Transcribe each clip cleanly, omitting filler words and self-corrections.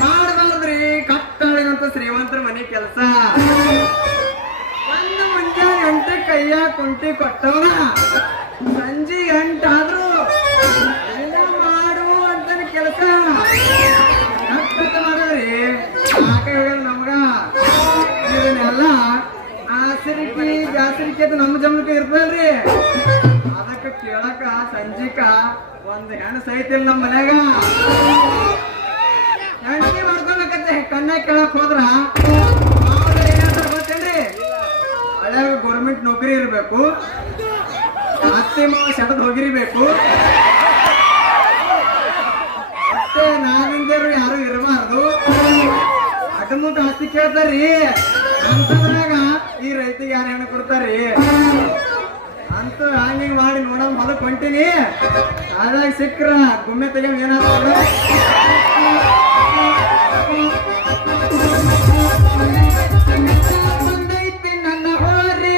ಮಾಡಬಾರ್ದ್ರಿ ಕಟ್ಟಾಳಿನಂತ ಶ್ರೀಮಂತರ ಮನೆ ಕೆಲಸ. ಒಂದು ಮುಂಜಾನೆ 8 ಕೈಯ ಕುಂಟಿ ಕೊಟ್ಟವ ಸಂಜೆ 8 ಆದ್ರೂ ಮಾಡು ಅಂತ ಕೆಲಸ ಮಾಡಿದ್ರಿ. ಯಾಕೆ ಹೇಳಲ್ಲ ನಮ್ಗ ಇದನ್ನೆಲ್ಲ ಆಸರಿಕೆ ಜಾಸರಿಕೆ ಅದು ನಮ್ಮ ಜಮಕ್ಕೆ ಇರ್ತದಲ್ರಿ. ಅದಕ್ಕೆ ಕೇಳಕ ಸಂಜಿಕ ಒಂದ್ ಹೆಣ್ಣು ಸಹಿತಿಲ್ಲ ನಮ್ಮ ಮನ್ಯಾಗ. ಹೆಂಡತಿ ಮಾಡ್ಕೊಬೇಕಂತೆ ಕಣ್ಣ ಕೇಳಕ್ ಹೋದ್ರ ಏನಂತ ಗೊತ್ತೇನ್ರಿ? ಹಳೆ ಗೌರ್ಮೆಂಟ್ ನೌಕರಿ ಇರ್ಬೇಕು, ಅತ್ತೆ ಮಾವ ಸೆಟದ್ ಹೋಗಿರ್ಬೇಕು, ಮತ್ತೆ ನಾವಿಂದೇರು ಯಾರು ಇರಬಾರ್ದು. ಅಟಮುಟ್ ಆಸ್ತಿ ಕೇಳ್ತಾರ್ರಿ. ಅಂತದ್ರಾಗ ಈ ರೈತಿಗೆ ಯಾರು ಹೆಣ್ಣು ಕೊಡ್ತಾರ್ರಿ ಅಂತ ಹಂಗೆ ಮಾಡಿ ನೋಡೋಣ ಹೊಲಕ್ ಹೊಂಟೀನಿ. ಅದಾಗ ಸಿಕ್ಕ್ರ ಗುಮ್ಮೆ ತೆಗಿಯೋ ಏನಾದ್ರು ನನ್ನ ಹೋರಿ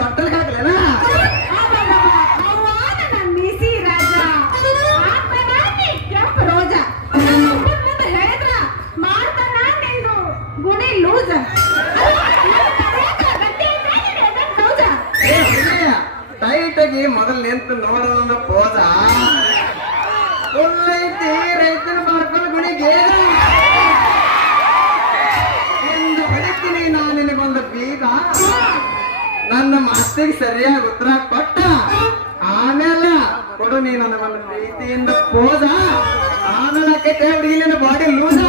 ತೊಟ್ಟಲ್ಗೆ ಹಾಕ್ಲೇನ ಮೀಸಿ ರಾಜ ಕೆಂಪು ರೋಜ ಹೇಳಿದ್ರ ಮಾಡ್ತಾನ ನಿಂದು ಗುಣಿ ಲೂಸ ಟೈಟ್ ಆಗಿ ಮೊದಲು ನಿಂತು ನೋಡೋದೊಂದು ಪೋಸ ಫುಲ್ ಐತಿ ರೈತನ ಮಾಡ್ಕೊಂಡು ಗುಣಿಗೆ ಎಂದು ಹೊಡಿತೀನಿ ನಾನು ನಿನಗೊಂದು ಬೀಗ ನನ್ನ ಮಾತಿಗೆ ಸರಿಯಾಗಿ ಉತ್ತರ ಕೊಟ್ಟ ಆಮೇಲೆ ಕೊಡು ನೀ ನನಗೊಂದು ಪ್ರೀತಿಯಿಂದ ಪೋದ ಆಮೇಲೆ ಆಕೈತೆ ಹುಡುಗಿ ನಿನ್ನ ಬಾಡಿ ಲೂಸ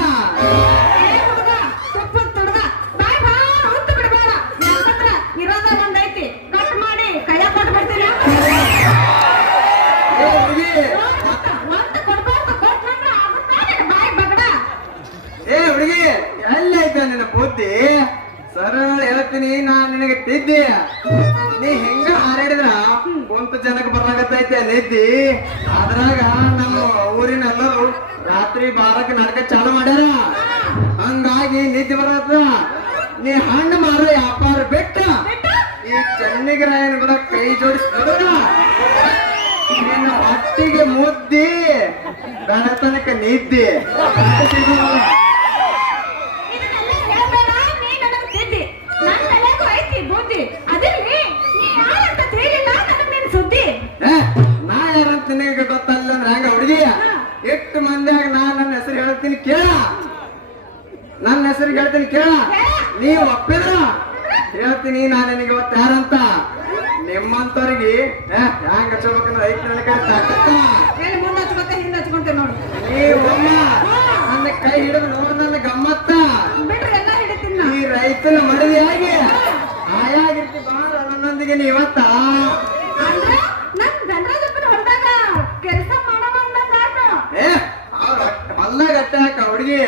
ಏ ಹುಡುಗಿ ಎಲ್ಲ ಐತೆ ನಿನ್ನ ಬುದ್ಧಿ ಸರಳ ಹೇಳ್ತೀನಿ ನಾನ್ ನಿನಗೆ ತಿದ್ದಿ ನೀ ಹೆಂಗ ಹಾರಾಡಿದ್ರ ಕುಂತ ಜನಕ್ಕೆ ಬರ್ಲಾಗತ್ತೈತೆ ನಿದ್ದಿ ಅದ್ರಾಗ ನಮ್ಮ ಊರಿನ ಎಲ್ಲರೂ ರಾತ್ರಿ ಬಾರಕ್ಕೆ ನಾಟಕ ಚಾಲು ಮಾಡ್ಯಾರ ಹಂಗಾಗಿ ನಿದ್ದೆ ಬರತ್ತ ನೀ ಹಣ್ಣು ಮಾರೋ ವ್ಯಾಪಾರ ಬಿಟ್ಟ ಈ ಚೆನ್ನಿಗರಾಯನ ಕೂಡ ಕೈ ಜೋಡಿಸ್ಕೊಡ ನಿನ್ನ ಹೊಟ್ಟಿಗೆ ಮುದ್ದಿ ಬೆಳತನಕ ನಿದ್ದೆ ನಾ ಯಾರಂತ ನಿನಗೆ ಗೊತ್ತಲ್ಲ ಅಂದ್ರೆ ಹಂಗ ಹುಡುಗಿ ಎಷ್ಟು ಮಂದಿಯಾಗ ನಾ ನನ್ನ ಹೆಸರು ಹೇಳ್ತೀನಿ ಕೇಳ ನನ್ನ ಹೆಸರು ಹೇಳ್ತೀನಿ ಕೇಳ ನೀವ್ ಒಪ್ಪಿದ್ರ ಹೇಳ್ತೀನಿ ನಾನು ನಿನಗೆ ಇವತ್ತು ಯಾರಂತ ನಿಮ್ಮಂತವ್ರಿಗೆ ಹ್ಯಾಂಗ ಹಚ್ಕೋಬೇಕಂದ್ರೆ ಐತಿ ನನಗೆ ನೀವಮ್ಮ ನನ್ನ ಕೈ ಹಿಡಿದು ನೋಡ್ ನನ್ನ ಗಮ್ಮತ್ತ ಈ ರೈತನ ಮಡದಿಯಾಗಿ ಆಯಾಗಿರ್ತಿ ಬಾಳ ನನ್ನೊಂದಿಗೆ ನೀವತ್ತ ಹೊಲ್ಲ ಗಟ್ಟೆ ಹಾಕ ಹುಡುಗಿ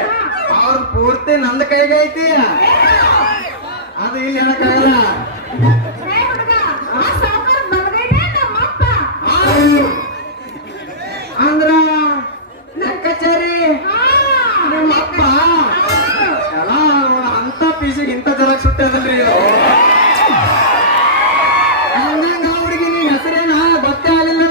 ಅವ್ರ ಪೂರ್ತಿ ನಂದ ಕೈಗೆ ಐತಿ ಅದು ಇಲ್ಲಿ ಹೇಳಕ್ಕಾಗಲ್ಲ ಅಂದ್ರ ಲೆಕ್ಕಾಚಾರಿ ನಿಮ್ಮಪ್ಪ ಎಲ್ಲ ಅಂತ ಪೀಸಿಗೆ ಇಂಥ ಜಲಕ್ ಸುಟ್ಟೆ ಅದಲ್ರಿ ಇದು ಹಂಗಂಗ ಹುಡುಗಿ ನಿನ್ ಹೆಸರೇನ ಗೊತ್ತೇ ಆಗಲಿಲ್ಲ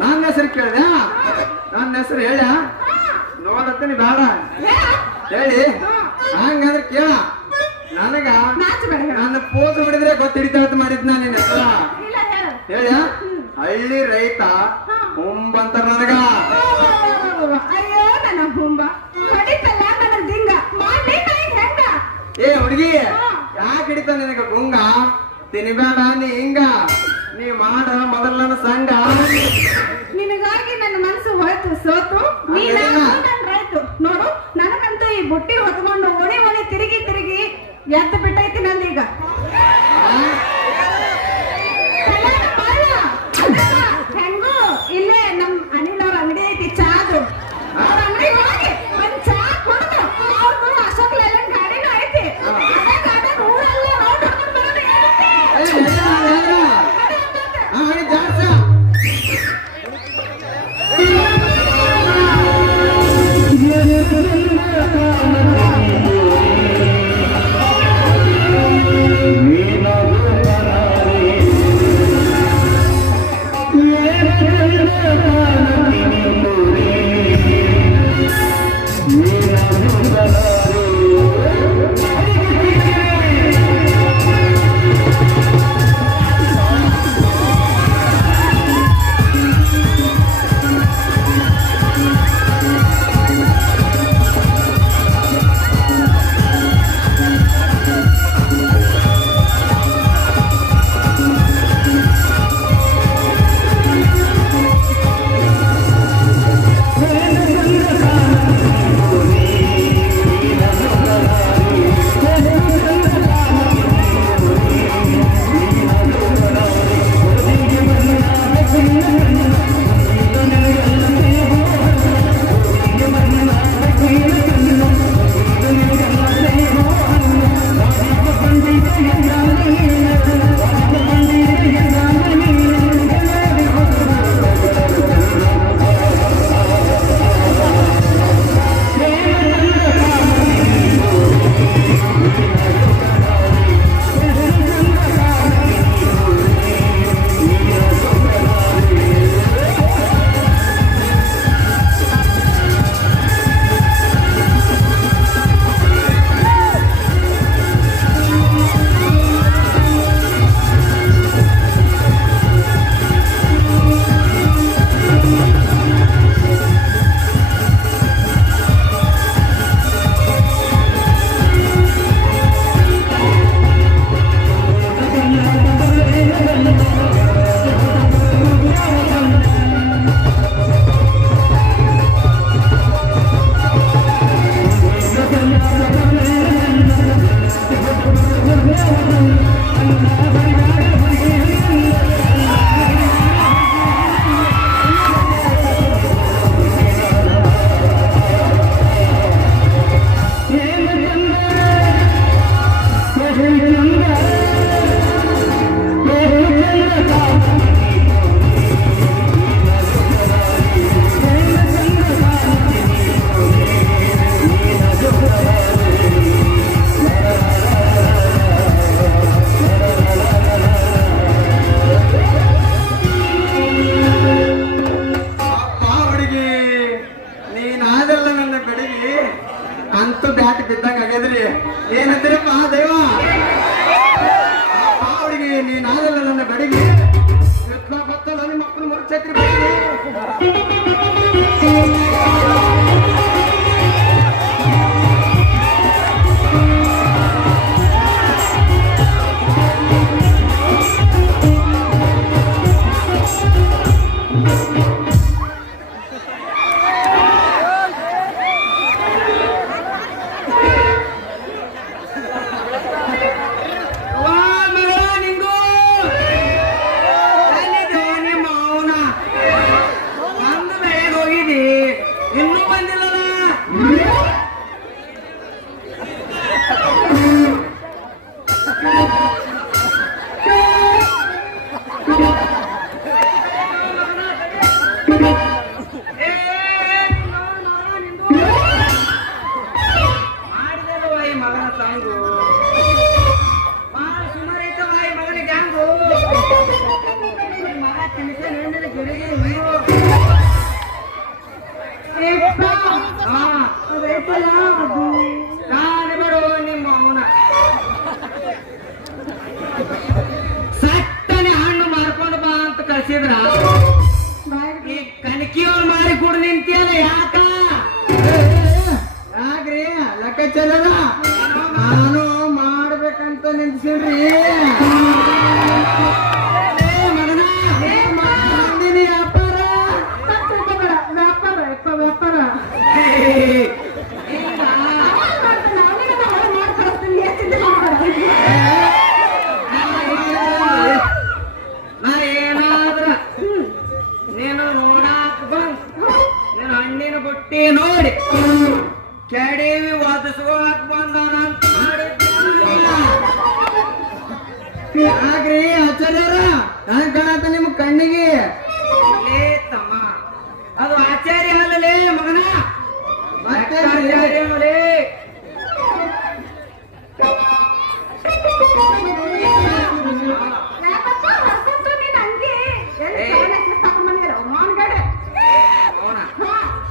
ನನ್ನ ಹೆಸರು ಕೇಳಿದೆ ನನ್ನ ಹೆಸರು ಹೇಳ ನೋಡತ್ತೀನಿ ಬೇಡ ಹೇಳಿ ಹಂಗಂದ್ರೆ ಕೇಳ ನನಗ ನನ್ನ ಪೋಸ್ ಹೊಡಿದ್ರೆ ಗೊತ್ತಿಡಿತ ಮಾಡಿದ್ ನಾನು ನಿನ್ನ ಹೆಸರ ಹೇಳ ಹಳ್ಳಿ ರೈತ ಹುಂಬಂತ ನನಗ ಏ ಹುಡುಗಿ ಯಾಕೆ ಹಿಡಿತ ನಿನಗ ಗುಂಗ ತಿನ್ಬೇಡ ನೀ ಹಿಂಗ ನೀ ಮಾಡ ಮೊದಲ ನನ್ನ ಸಂಘ ನಿನಗಾಗಿ ನನ್ನ ಮನಸ್ಸು ಹೋಯ್ತು ಸೋತು ರೈತು ನೋಡು ನನಗಂತೂ ಈ ಬುಟ್ಟಿ ಹೊತ್ಕೊಂಡು ಓಣಿ ಓಣಿ ತಿರುಗಿ ತಿರುಗಿ ಎದ್ದು ಬಿಟ್ಟೈತಿ ನಂದೀಗ ಹೆಂಗು ಇಲ್ಲೇ ನಮ್ ಅನಿಲ್ ಅವ್ರ ಅಂಗಡಿ ಐತಿ ಚಾದು ಅವ್ರ ಅಂಗಡಿ ಹೋಗಿ ಒಂದ್ ಚಾ ಕುಡ್ದು ಅವ್ರದ್ದು ಅಶೋಕ್ ಲೇಲನ್ ಗಾಡಿನೂ ಐತಿ ಅದೇ ಗಾಡಿ ಊರಲ್ಲ ರೌಂಡ್ ಹೊಡ್ಕೊಂಡ್ ಬರೋದು ಅಂತೂ ಬ್ಯಾಟ್ ಬಿದ್ದಂಗ ಆಗ್ಯದ್ರಿ. ಏನಂತೀರಪ್ಪ ದೈವ? ಅವರಿಗೆ ನೀನ್ ಆಗಲ್ಲ ನನ್ನ ಬಡಿಗೆ ಗೊತ್ತಲ್ಲ ನಿಮ್ಮ ಮಕ್ಕಳು ಮುರುಚಕ್ರಿ ಬಡಿಗೆ. ಸಟ್ಟನೆ ಹಣ್ಣು ಮಾರ್ಕೊಂಡು ಬಾ ಅಂತ ಕಳ್ಸಿದ್ರ ಈ ಕನಕಿಯವ್ರು ಮಾರಿ ಕೂಡ ನಿಂತಿಯಲ್ಲ ಯಾಕ? ಯಾಕ್ರಿ ಲೆಕ್ಕಾಚಾರ ನಾನು ಮಾಡ್ಬೇಕಂತ ನಿಂತಿಸ್ರಿ ಮಗನ. ಮಂದಿನಿ ವ್ಯಾಪಾರ ವ್ಯಾಪಾರ ನಾ ಏನಾದ್ರ ನೀನು ನೋಡಾಕ್ ಬಂದ್ ನೀನು ಹಣ್ಣಿನ ಬುಟ್ಟಿ ನೋಡಿ ಕೆಡವಿ ಒದಿಸ್ಕೋಕ್ ಬಂದಾನಂತ ಯಾಕ್ರಿ ಆಚಾರ್ಯರ ಹೆಂಗ್ ಕಾಣತ್ತ ನಿಮ್ ಕಣ್ಣಿಗೆ? ತಮ್ಮ ಅದು ಆಚಾರ್ಯ ಅಲ್ಲಲೇ ಮಗನ, ಆಚಾರ್ಯಲೇ.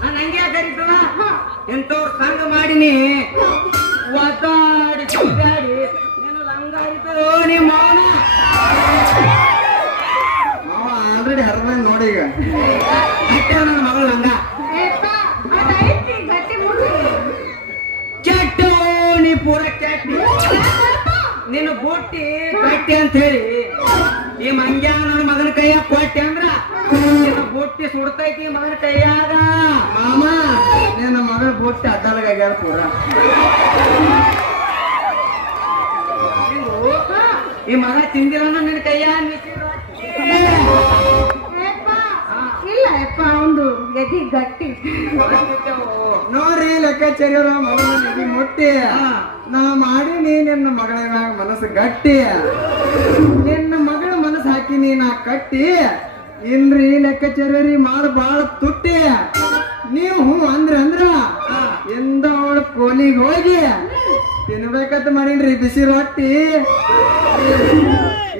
ನಾನು ಹಂಗೆ ಕರೀತದ ಎಂತವ್ರ ಸಂಘ ಮಾಡಿನಿ ಒದ್ದಾಡಿ ಸುದ್ದಾಡಿ ನೀನು ಲಂಗ ಆಯ್ತದೋ ನಿಮ್ಮ ಮೌನ. ಆಲ್ರೆಡಿ ಹರ್ಮ ನೋಡಿ ಈಗ ನನ್ನ ಮಗಳು ಲಂಗ ಕೆಟ್ಟ ನೀ ಪೂರ ಕೆಟ್ಟಿ ನೀನು ಬುಟ್ಟಿ ಗಟ್ಟಿ ಅಂತ ಹೇಳಿ ಈ ಮಂಗ್ಯ ನನ್ನ ಮಗನ ಕೈಯಾಗ ಕೊಟ್ಟೆ ಅಂದ್ರ ಬುಟ್ಟಿ ಸುಡ್ತೈತಿ ಮಗನ ಕೈಯಾಗ. ಮಾಮ ನಿನ್ನ ಮಗಳ ಬುಟ್ಟಿ ಅಡ್ಡಾಳಗಾಗ್ಯಾರ ಪೂರ. ಈ ಮಗ ತಿಂದಿಲ್ಲ ನಿನ್ನ ಕೈಯಾಗ ಇಲ್ಲ ಯಪ್ಪ ಒಂದು ಎದಿ ಗಟ್ಟಿ ನೋಡ್ರಿ ಲೆಕ್ಕಾಚಾರ್ಯರ ಮಗನ ಎದಿ ಮುಟ್ಟಿ ನಾ ಮಾಡೀನಿ ನಿನ್ನ ಮಗಳ ಮನಸ್ಸು ಗಟ್ಟಿ, ನಿನ್ನ ಮಗಳ ಮನಸ್ಸು ಹಾಕಿನಿ ನಾ ಕಟ್ಟಿ. ಇಲ್ರಿ ಲೆಕ್ಕಾಚಾರ್ಯರಿ ಮಾಡ ಬಾಳ ತುಟ್ಟಿ. ನೀವು ಹೂ ಅಂದ್ರ ಎಂದ ಅವಳ ಕೋಲಿಗೆ ಹೋಗಿ ತಿನ್ಬೇಕಂತ ಮಾಡೀನ್ರಿ ಬಿಸಿ ರೊಟ್ಟಿ.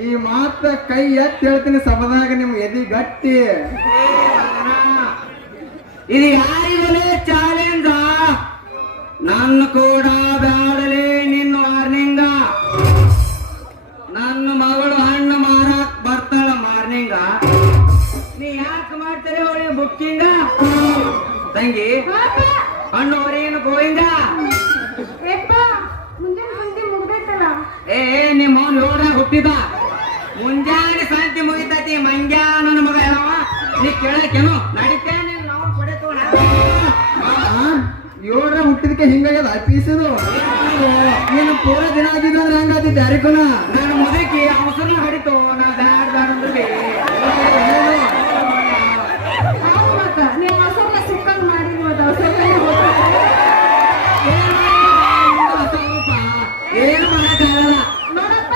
ಈ ಮಾತ ಕೈ ಎತ್ತಿ ಹೇಳ್ತೀನಿ ಸಭದಾಗ ನಿಮ್ ಎದಿ ಗಟ್ಟಿ. ಇದು ಯಾರಿಗಲೇ ಚಾಲೆಂಜ? ನನ್ನ ಕೂಡ ಬ್ಯಾಡಲೇ ನಿನ್ನ ವಾರ್ನಿಂಗ. ನನ್ನ ಮಗಳು ಹಣ್ಣು ಮಾರಾಕ್ ಬರ್ತಾಳ ಮಾರ್ನಿಂಗ, ನೀ ಯಾಕೆ ಮಾಡ್ತಾರೆ ಅವಳಿಗೆ ಬುಕ್ಕಿಂಗ? ತಂಗಿ ಹಣ್ಣು ಅವರೇನು ಗೋವಿಂದ ಏ ನಿಮ್ಮ ಲೋಡ್ರಾಗ ಹುಟ್ಟಿದ ಮುಂಜಾನೆ ಸಂತಿ ಮುಗಿತೈತಿ. ಮಂಗ್ಯ ನನ್ನ ಮಗ ಯಾವ ನೀ ಕೇಳಕ್ಕೇನು ನಡಿತೇನೆ ನಾವು ಕೊಡೆತು ಏಳ್ರ ಹುಟ್ಟಿದಕ್ಕೆ ಹಿಂಗಾಗ್ಯದ ಪೀಸದು. ನೀನು ಪೂರ ದಿನ ಆಗಿದ್ರೆ ಹಂಗಾದಿದ್ದೆ ಯಾರಿಗೂ ನಾನು ಮುದಕಿ ಅವಸರ ಹಡಿತು ನಾ ಬ್ಯಾಡ್ ಬ್ಯಾಡ ಅಂದ್ರೆ ಏನು ಮಾಡಕ್ಕಾಗಲ್ಲ. ನೋಡಪ್ಪ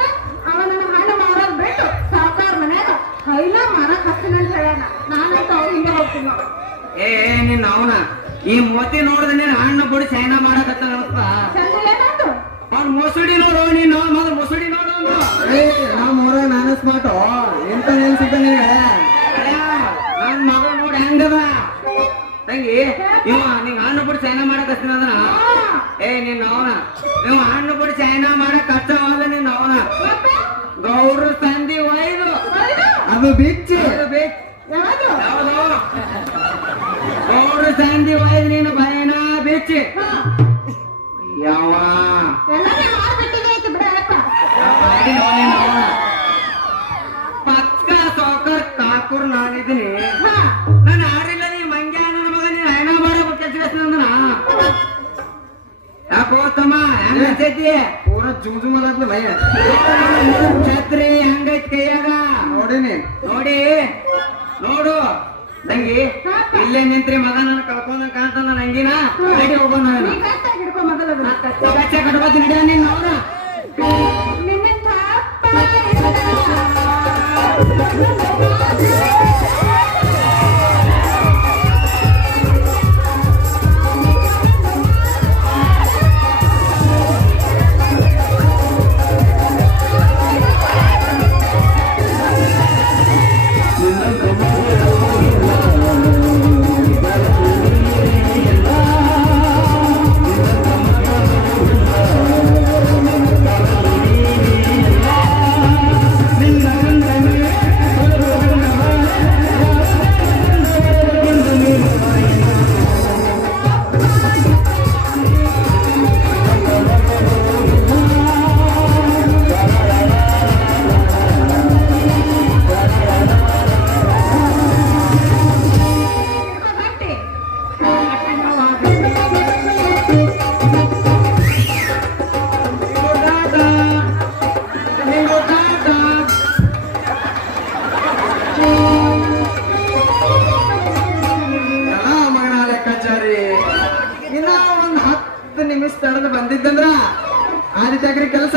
ಅವ ನನ್ನ ಹಣ್ಣು ಮಾರೋದ್ ಬಿಟ್ಟು ಸಾವುಕಾರ ಮನ್ಯಾಗ ಹೈನ ಮಾರಕ್ ಹತ್ತಿನ ಅಂತ ಹೇಳ ನಾನಂತ ಅವ್ರ ಹಿಂದೆ ಹೋಗ್ತೀನಿ. ಏ ನಿನ್ನ ಅವನ ಈ ಮೋತಿ ನೋಡಿದ ನೀನ್ ಹಣ್ಣು ಬುಡಿ ಸೈನ ಮಾಡಕತ್ತಪ್ಪ. ಅವ್ನ ಮೊಸಡಿ ನೋಡು ನೀನು ಮೊದಲು ಮೊಸಡಿ ನೋಡು. ನಮ್ಮ ಊರ ನಾನು ಸ್ಮಾರ್ಟ್ ಎಂತ ನೆನ್ಸಿದ್ದ ನೀ ನನ್ನ ಮಗಳು ನೋಡಿ ಹೆಂಗದ ತಂಗಿ ಇವ ನೀವ್ ಹಣ್ಣು ಬಿಟ್ಟು ಚೈನಾ ಮಾಡಕ್ ಹಚ್ತೀನಿ ಅದನ್ನ ಏ ನೀನ್ ಅವನ ನೀವು ಹಣ್ಣು ಬಿಟ್ಟು ಚೈನಾ ಮಾಡಕ್ ಹಚ್ಚವಲ್ಲ ನೀನ್ ಅವನ ಗೌಡ್ರ ಸಂಧಿ ಒಯ್ದು ಅದು ಬಿಚ್ಚಿ ಯಾವುದು ಯಾವ್ದು ಗೌಡ್ರ ಸಂಧಿ ಒಯ್ದು ನೀನು ಭಯನ ಬಿಚ್ಚಿ ಯಾವ ಎಲ್ಲನೇ ಮಾಡ್ಬಿಟ್ಟಿದೆ ಐತಿ ಬಿಡಪ್ಪ. ಪಕ್ಕ ಸೌಕರ್ ಕಾಕೂರ್ ನಾನಿದ್ದೀನಿ ಹಾ ನಾನು ಆರಿಲ್ಲ ನೀ ಮಂಗ್ಯ ನನ್ನ ಮಗ ನೀನ್ ಹೈನ ಮಾಡೋ ಕೆಲಸ ನಂದನ ಯಾಕೋ ತಮ್ಮ ಹೆಂಗ ಅನ್ಸೈತಿ ಪೂರ ಜುಮ್ ಜುಮ್ ಅಲ್ಲ ಮೈ ಛತ್ರಿ ಹಂಗೈತಿ ಕೈಯಾಗ ನೋಡಿನಿ ನೋಡಿ ನೋಡು ತಂಗಿ ಇಲ್ಲೇ ನಿಂತ್ರಿ ಮಗ ನನ್ನ ಕಳ್ಕೊಂಡ್ ಕಾಣ್ತಾನ ನಂಗಿನ ನಡಿ ಹೋಗೋಣ ನೀ ಕರೆಕ್ಟಾಗಿ ಹಿಡ್ಕೊ ಮೊದಲು ಅದನ್ನ. ಕಚ್ಚೆ ಕಟ್ಕೋತಿ ನಡಿಯ ನೀನ್ ಅವನ ನಿನ್ನಿಂದ ಅಪ್ಪ ಗಟ್ಟಿ. ಮಗನ ಲೆಕ್ಕಾಚಾರಿ ಇನ್ನ ಒಂದ್ 10 ನಿಮಿಷ ತಡೆದು ಬಂದಿದ್ದಂದ್ರ ಆದಿತ್ಯಾಗ್ರಿ ಕೆಲಸ